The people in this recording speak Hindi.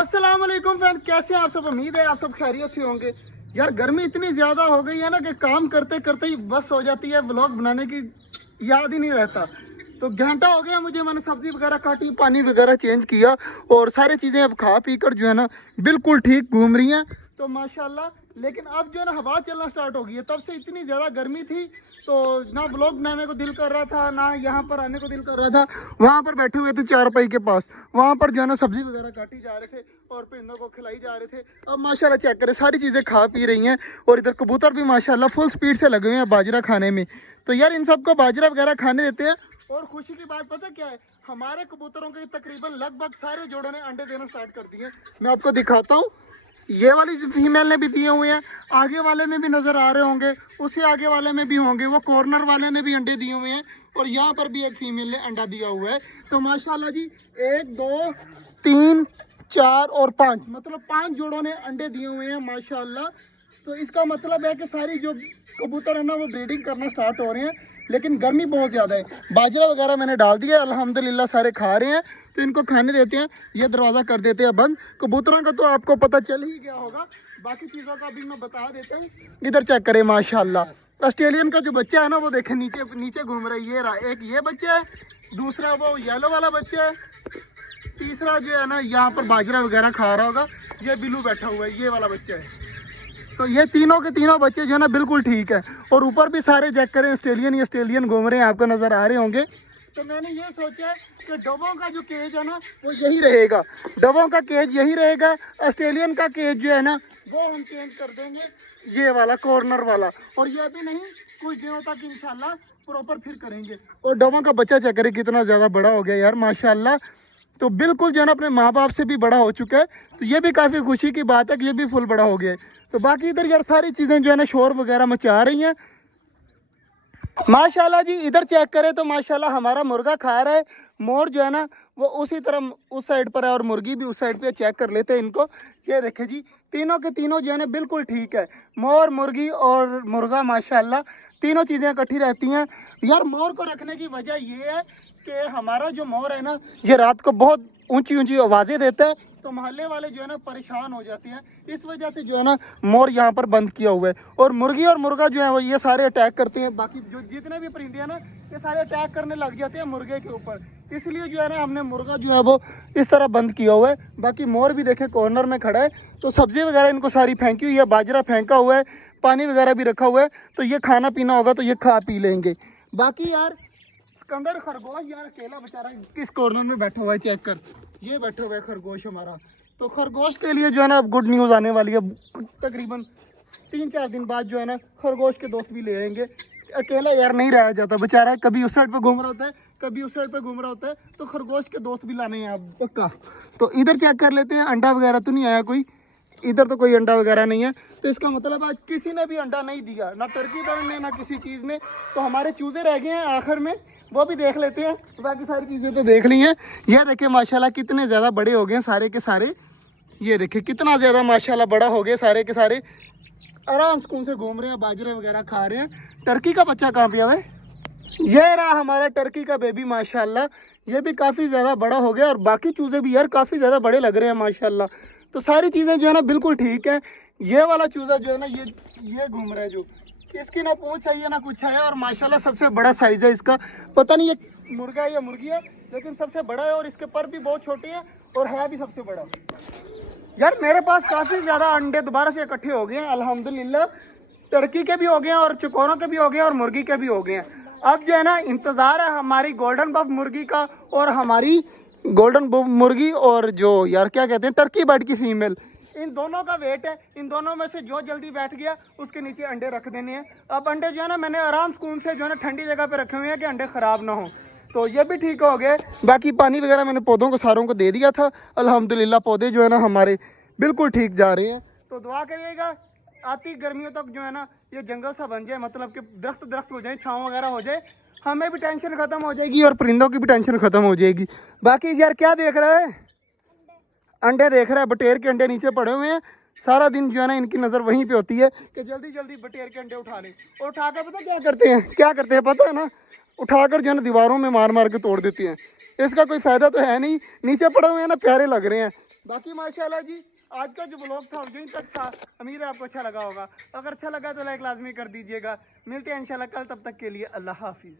अस्सलाम वालेकुम फ्रेंड, कैसे हैं आप सब। उम्मीद है आप सब खैरियत से होंगे। यार गर्मी इतनी ज्यादा हो गई है ना कि काम करते करते ही बस हो जाती है, व्लॉग बनाने की याद ही नहीं रहता। तो घंटा हो गया मुझे, मैंने सब्जी वगैरह काटी, पानी वगैरह चेंज किया और सारी चीजें अब खा पी कर जो है ना बिल्कुल ठीक घूम रही हैं। तो माशाल्लाह, लेकिन अब जो है ना हवा चलना स्टार्ट हो गई है। तब से इतनी ज़्यादा गर्मी थी तो ना व्लॉग बनाने को दिल कर रहा था, ना यहाँ पर आने को दिल कर रहा था। वहाँ पर बैठे हुए थे चारपाई के पास, वहाँ पर जो है ना सब्जी वगैरह काटी जा रहे थे और परिंदों को खिलाई जा रहे थे। अब माशाल्लाह चेक करें, सारी चीज़ें खा पी रही हैं और इधर कबूतर भी माशाल्लाह फुल स्पीड से लगे हुए हैं बाजरा खाने में। तो यार इन सबको बाजरा वगैरह खाने देते हैं। और खुशी की बात पता क्या है, हमारे कबूतरों के तकरीबन लगभग सारे जोड़ों ने अंडे देना स्टार्ट कर दिए। मैं आपको दिखाता हूँ, ये वाली फीमेल ने भी दिए हुए हैं, आगे वाले में भी नजर आ रहे होंगे, उससे आगे वाले में भी होंगे, वो कॉर्नर वाले ने भी अंडे दिए हुए हैं और यहाँ पर भी एक फीमेल ने अंडा दिया हुआ है। तो माशाल्लाह जी 1 2 3 4 और 5, मतलब 5 जोड़ों ने अंडे दिए हुए हैं माशाल्लाह। तो इसका मतलब है कि सारी जो कबूतर है ना वो ब्रीडिंग करना स्टार्ट हो रहे हैं। लेकिन गर्मी बहुत ज़्यादा है। बाजरा वगैरह मैंने डाल दिया, अल्हम्दुलिल्लाह सारे खा रहे हैं। तो इनको खाने देते हैं, ये दरवाज़ा कर देते हैं बंद। कबूतरों का तो आपको पता चल ही गया होगा, बाकी चीज़ों का भी मैं बता देता हूँ। इधर चेक करें माशाल्लाह, ऑस्ट्रेलियन का जो बच्चा है ना वो देखें नीचे नीचे घूम रहा है। ये रहा, एक ये बच्चा है, दूसरा वो येलो वाला बच्चा है, तीसरा जो है ना यहाँ पर बाजरा वगैरह खा रहा होगा, ये बिल्लू बैठा हुआ है, ये वाला बच्चा है। तो ये तीनों के तीनों बच्चे जो है ना बिल्कुल ठीक है। और ऊपर भी सारे चेक करें ऑस्ट्रेलियन घूम रहे हैं, आपको नज़र आ रहे होंगे। तो मैंने ये सोचा है कि डबों का जो केज है ना वो यही रहेगा, डबों का केज यही रहेगा। ऑस्ट्रेलियन का केज जो है ना वो हम चेंज कर देंगे, ये वाला कॉर्नर वाला। और ये भी नहीं, कुछ दिनों तक इंशाल्लाह प्रॉपर फिर करेंगे। और डबों का बच्चा चेक करें कितना ज़्यादा बड़ा हो गया यार माशाल्लाह। तो बिल्कुल जो है ना अपने माँ बाप से भी बड़ा हो चुका है। तो ये भी काफ़ी खुशी की बात है कि ये भी फुल बड़ा हो गया है। तो बाकी इधर यार सारी चीज़ें जो है ना शोर वगैरह मचा रही हैं माशाल्लाह जी। इधर चेक करें तो माशाल्लाह हमारा मुर्गा खा रहा है, मोर जो है ना वो उसी तरह उस साइड पर है और मुर्गी भी उस साइड पे। चेक कर लेते हैं इनको, ये देखे जी तीनों के तीनों जो है ना बिल्कुल ठीक है। मोर, मुर्गी और मुर्गा माशाल्लाह तीनों चीज़ें इकट्ठी रहती हैं। यार मोर को रखने की वजह ये है कि हमारा जो मोर है ना ये रात को बहुत ऊंची ऊंची आवाज़ें देता है, तो मोहल्ले वाले जो है ना परेशान हो जाते हैं। इस वजह से जो है ना मोर यहाँ पर बंद किया हुआ है। और मुर्गी और मुर्गा जो है वो ये सारे अटैक करते हैं, बाकी जो जितने भी परिंदे हैं ना ये सारे अटैक करने लग जाते हैं मुर्गे के ऊपर। इसलिए जो है ना हमने मुर्गा जो है वो इस तरह बंद किया हुआ है। बाकी मोर भी देखे कॉर्नर में खड़ा है। तो सब्जी वगैरह इनको सारी फेंकी हुई है, बाजरा फेंका हुआ है, पानी वगैरह भी रखा हुआ है। तो ये खाना पीना होगा तो ये खा पी लेंगे। बाकी यार सिकंदर खरगोश यार अकेला बेचारा किस कॉर्नर में बैठा हुआ है, चेक कर, ये बैठा हुआ है खरगोश हमारा। तो खरगोश के लिए जो है ना अब गुड न्यूज़ आने वाली है। तकरीबन 3-4 दिन बाद जो है ना खरगोश के दोस्त भी ले आएंगे। अकेला यार नहीं रहा जाता बेचारा, कभी उस साइड पे घूम रहा होता है, कभी उस साइड पे घूम रहा होता है। तो खरगोश के दोस्त भी लाने हैं अब पक्का। तो इधर चेक कर लेते हैं, अंडा वगैरह तो नहीं आया कोई, इधर तो कोई अंडा वगैरह नहीं है। तो इसका मतलब आज किसी ने भी अंडा नहीं दिया, ना टर्की बर्ड ने ना किसी चीज़ ने। तो हमारे चूजे रह गए हैं आखिर में, वो भी देख लेते हैं। बाकी सारी चीज़ें तो देख ली हैं। ये देखिए माशाल्लाह कितने ज़्यादा बड़े हो गए हैं सारे के सारे। ये देखिए कितना ज़्यादा माशाल्लाह बड़ा हो गए सारे के सारे, आराम सुकून से घूम रहे हैं, बाजरे वगैरह खा रहे हैं। टर्की का बच्चा कहाँ पे है? ये रहा हमारा टर्की का बेबी माशाल्लाह, ये भी काफ़ी ज़्यादा बड़ा हो गया। और बाकी चूज़े भी यार काफ़ी ज़्यादा बड़े लग रहे हैं माशाल्लाह। तो सारी चीज़ें जो है ना बिल्कुल ठीक है। ये वाला चूज़ा जो है ना ये घूम रहा है, जो इसकी ना पूंछ है ना कुछ है। और माशाल्लाह सबसे बड़ा साइज़ है इसका, पता नहीं ये मुर्गा है या मुर्गी है, लेकिन सबसे बड़ा है। और इसके पर भी बहुत छोटे हैं और है भी सबसे बड़ा। यार मेरे पास काफ़ी ज़्यादा अंडे दोबारा से इकट्ठे हो गए हैं अल्हम्दुलिल्लाह। टर्की के भी हो गए हैं और चकोरों के भी हो गए हैं और मुर्गी के भी हो गए हैं। अब जो है ना इंतज़ार है हमारी गोल्डन बफ मुर्गी का और हमारी गोल्डन बफ मुर्गी और जो यार क्या कहते हैं टर्की बर्ड की फीमेल, इन दोनों का वेट है। इन दोनों में से जो जल्दी बैठ गया उसके नीचे अंडे रख देने हैं। अब अंडे जो है ना मैंने आराम सुकून से जो है ना ठंडी जगह पे रखे हुए हैं कि अंडे ख़राब ना हो। तो ये भी ठीक हो गए। बाकी पानी वगैरह मैंने पौधों को सारों को दे दिया था अल्हम्दुलिल्लाह, पौधे जो है ना हमारे बिल्कुल ठीक जा रहे हैं। तो दुआ करिएगा आती गर्मियों तक जो है ना ये जंगल सा बन जाए, मतलब कि दरख्त दरख्त हो जाए, छाँव वगैरह हो जाए, हमें भी टेंशन ख़त्म हो जाएगी और परिंदों की भी टेंशन ख़त्म हो जाएगी। बाकी यार क्या देख रहा है? अंडे देख रहा है, बटेर के अंडे नीचे पड़े हुए हैं। सारा दिन जो है ना इनकी नज़र वहीं पे होती है कि जल्दी जल्दी बटेर के अंडे उठा लें। और उठा कर पता क्या करते हैं पता है ना, उठाकर जो है ना दीवारों में मार मार के तोड़ देती हैं। इसका कोई फ़ायदा तो है नहीं, नीचे पड़े हुए हैं ना प्यारे लग रहे हैं। बाकी माशाल्लाह जी आज का जो ब्लॉग था यहीं तक था। उम्मीद है आपको अच्छा लगा होगा। अगर अच्छा लगा तो लाइक लाजमी कर दीजिएगा। मिलते हैं इंशाल्लाह कल, तब तक के लिए अल्लाह हाफिज़।